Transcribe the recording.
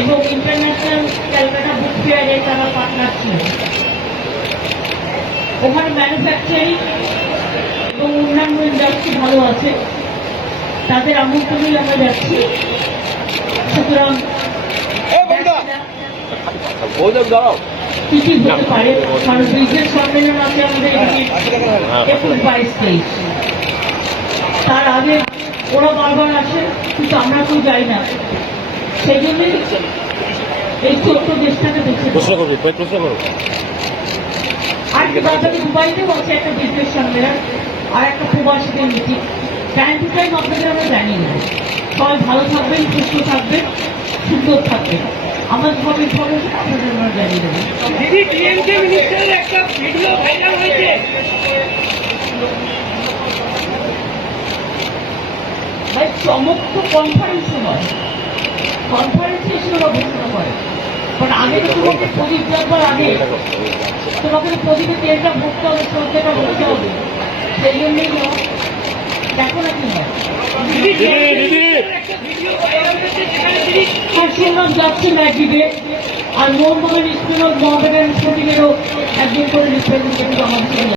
এবং ইন্টারন্যাশনাল ক্যালকাটা বুক ফেয়ারে তারা পার্টনার ছিল। ওখানে ম্যানুফ্যাকচারিং এবং অন্যান্য ইন্ডাস্ট্রি ভালো আছে। তাদের আমন্ত্রণেই আমরা যাচ্ছি। সুতরাং কি কি হতে পারে? কারণ বিজনেস সম্মেলন আছে আমাদের বাইশ তেইশ। তার আগে ওরা বারবার আসে কিন্তু আমরা কেউ যাই না। সেই জন্যই এই ছোট্ট দেশটাকে বেছে প্রশ্ন করবি প্রশ্ন করো আর বাজারে দুবাইতেও আছে একটা বিজনেস সম্মেলন আর একটা প্রবাসীদের মিটিং টাইম টু টাইম আপনাদের আমরা জানি না। সবাই ভালো থাকবেন সুস্থ থাকবেন সুন্দর থাকবেন। আমাদের সব ইনফরমেশন আপনাদের আমরা জানিয়ে দেবো। দিদি ডিএমকে মিনিস্টারের একটা ভিডিও ভাইরাল হয়েছে। চমক কনফারেন্সে হয় কনফারেন্সে এসে ওরা ঘোষণা করে কারণ আগে তো তোমাকে প্রদীপ যাবার আগে তোমাকে তো প্রদীপে তেলটা ভরতে হবে শ্রদ্ধাটা ভরতে হবে। সেই জন্যই দেখো না কি হয়। শুনলাম যাচ্ছে ম্যাজিকে। আর মোহনবাগান স্কুল মোহামেডান স্পোর্টিংয়েরও একজন করে রিপ্রেজেন্টেটিভ